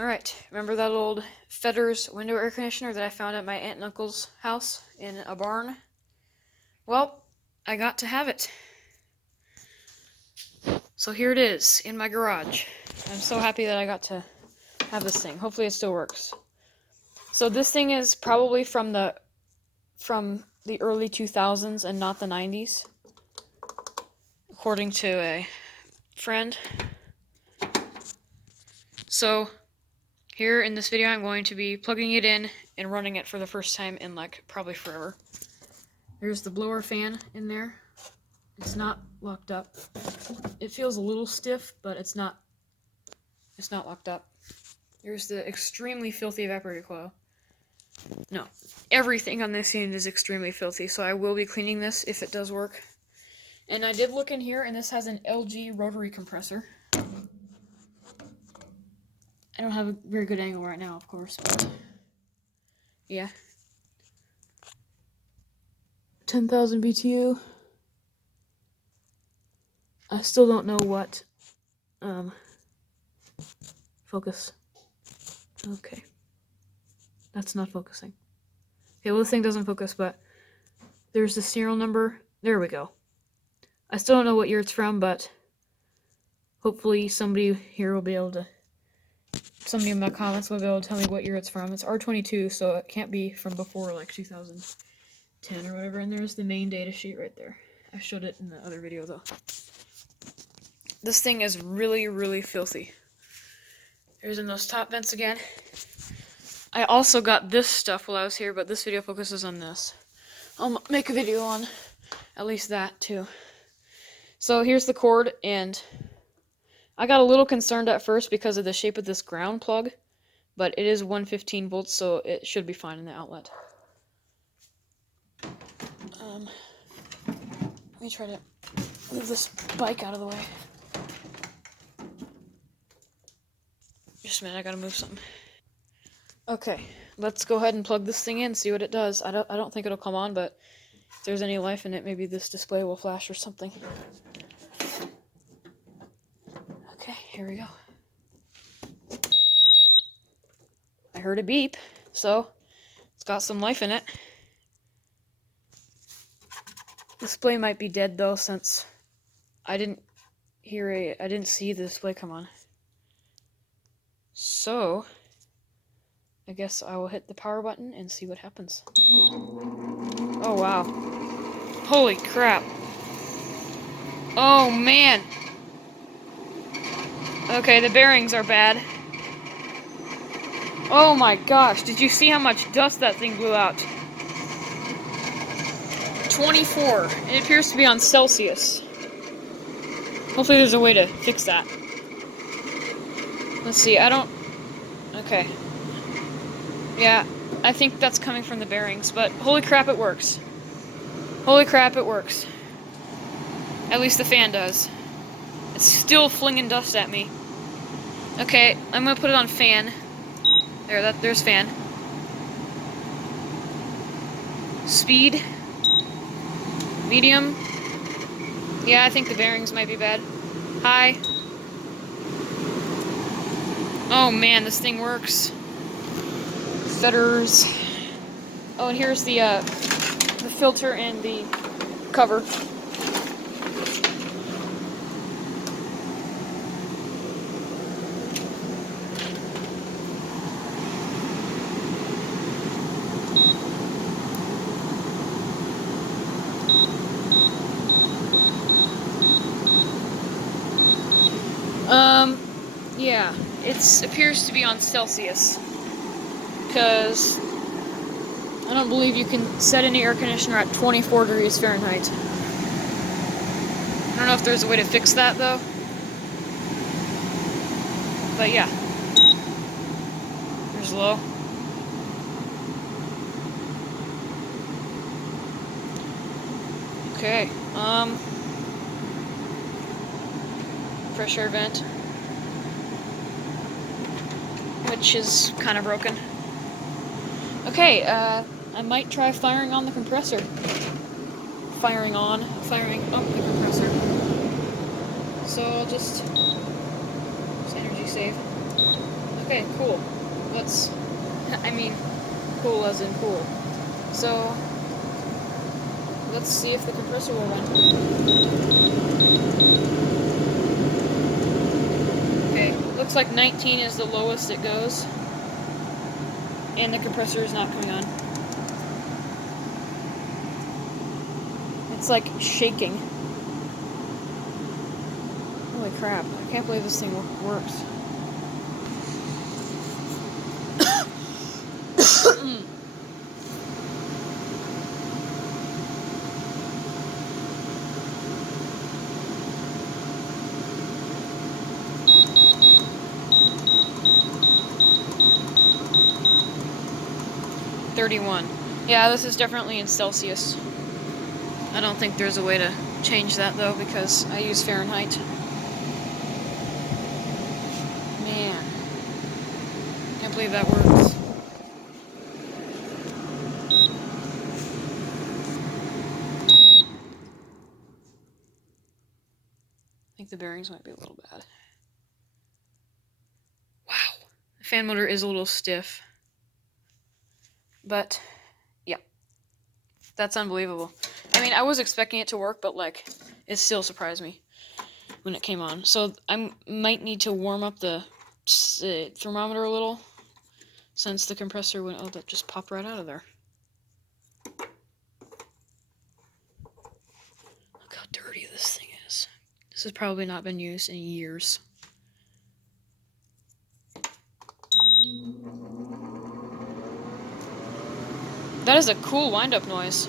Alright, remember that old Fedders window air conditioner that I found at my aunt and uncle's house in a barn? Well, I got to have it. So here it is, in my garage. I'm so happy that I got to have this thing. Hopefully it still works. So this thing is probably from the early 2000s and not the 90s, according to a friend. So here in this video I'm going to be plugging it in and running it for the first time in like probably forever. There's the blower fan in there. It's not locked up. It feels a little stiff, but it's not locked up. There's the extremely filthy evaporator coil. No, everything on this unit is extremely filthy, so I will be cleaning this if it does work. And I did look in here, and this has an LG rotary compressor. I don't have a very good angle right now, of course, but yeah. 10,000 BTU. I still don't know what, focus. Okay. That's not focusing. Okay, well this thing doesn't focus, but there's the serial number. There we go. I still don't know what year it's from, but hopefully somebody here will be able to, somebody in my comments will be able to tell me what year it's from. It's R22, so it can't be from before like 2010 or whatever, and there's the main data sheet right there. I showed it in the other video though. This thing is really, really filthy. There's in those top vents again. I also got this stuff while I was here, but this video focuses on this. I'll make a video on at least that too. So here's the cord, and I got a little concerned at first because of the shape of this ground plug, but it is 115 volts, so it should be fine in the outlet. Let me try to move this bike out of the way. Just a minute, I gotta move something. Okay, let's go ahead and plug this thing in, see what it does. I don't think it'll come on, but if there's any life in it, maybe this display will flash or something. Okay, here we go. I heard a beep, so it's got some life in it. Display might be dead though, since I didn't see the display come on. So I guess I will hit the power button and see what happens. Oh wow. Holy crap. Oh man. Okay, the bearings are bad. Oh my gosh, did you see how much dust that thing blew out? 24. It appears to be on Celsius. Hopefully there's a way to fix that. Let's see, okay. Yeah, I think that's coming from the bearings, but holy crap, it works. Holy crap, it works. At least the fan does. It's still flinging dust at me. Okay, I'm gonna put it on fan. There's fan. Speed. Medium. Yeah, I think the bearings might be bad. High. Oh man, this thing works. Fetters. Oh, and here's the filter and the cover. Yeah, it appears to be on Celsius, because I don't believe you can set any air conditioner at 24 degrees Fahrenheit. I don't know if there's a way to fix that though, but yeah. There's low. Okay, fresh air vent, which is kind of broken. Okay, I might try firing on the compressor. Firing up the compressor. So I'll just energy save. Okay, cool. Let's, I mean, cool as in cool. So, let's see if the compressor will run. Okay, looks like 19 is the lowest it goes. And the compressor is not coming on. It's like shaking. Holy crap, I can't believe this thing works. 31. Yeah, this is definitely in Celsius. I don't think there's a way to change that though because I use Fahrenheit. Man, can't believe that works. I think the bearings might be a little bad. Wow, the fan motor is a little stiff. But, yeah, that's unbelievable. I mean, I was expecting it to work, but, like, it still surprised me when it came on. So I might need to warm up the thermometer a little, since the compressor went, oh, that just popped right out of there. Look how dirty this thing is. This has probably not been used in years. That is a cool wind-up noise.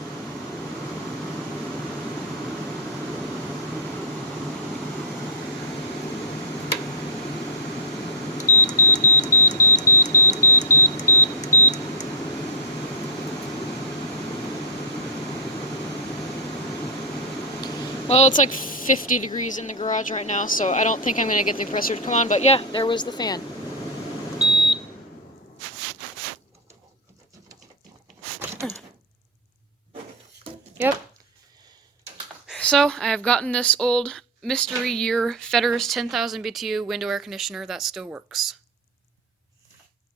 Well, it's like 50 degrees in the garage right now, so I don't think I'm going to get the compressor to come on, but yeah, there was the fan. Yep. So, I have gotten this old mystery year Fetters 10,000 BTU window air conditioner that still works.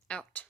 Out.